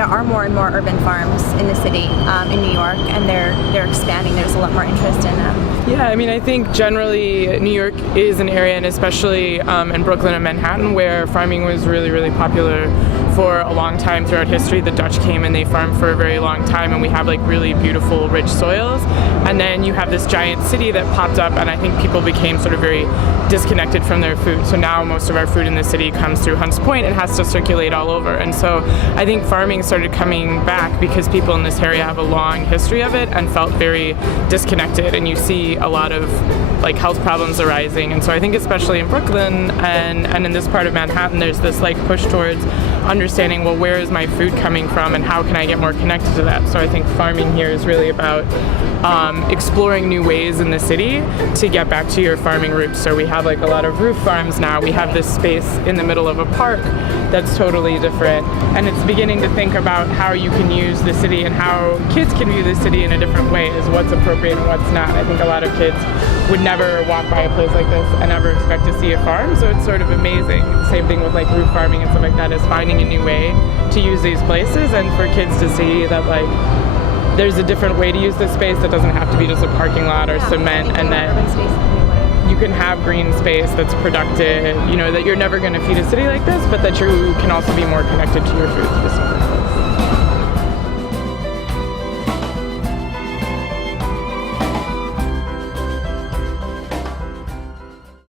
there are more and more urban farms in the city, in New York, and they're expanding. There's a lot more interest in them. Yeah, I mean, I think generally New York is an area, and especially in Brooklyn and Manhattan, where farming was really, really popular for a long time throughout history. The Dutch came and they farmed for a very long time, and we have like really beautiful, rich soils. And then you have this giant city that popped up, and I think people became sort of very disconnected from their food. So now most of our food in the city comes through Hunts Point and has to circulate all over. And so I think farming started coming back because people in this area have a long history of it and felt very disconnected. And you see a lot of like health problems arising. And so I think especially in Brooklyn and in this part of Manhattan, there's this like push towards understanding, well, where is my food coming from and how can I get more connected to that? So I think farming here is really about exploring new ways in the city to get back to your farming roots. So we have like a lot of roof farms now. We have this space in the middle of a park that's totally different. And it's beginning to think about how you can use the city and how kids can view the city in a different way, is what's appropriate and what's not. I think a lot of kids would never walk by a place like this and ever expect to see a farm, so it's sort of amazing. Same thing with like roof farming and stuff like that, is finding a new way to use these places and for kids to see that like there's a different way to use this space that doesn't have to be just a parking lot or cement, and that you can have green space that's productive, you know, that you're never going to feed a city like this, but that you can also be more connected to your food specifically.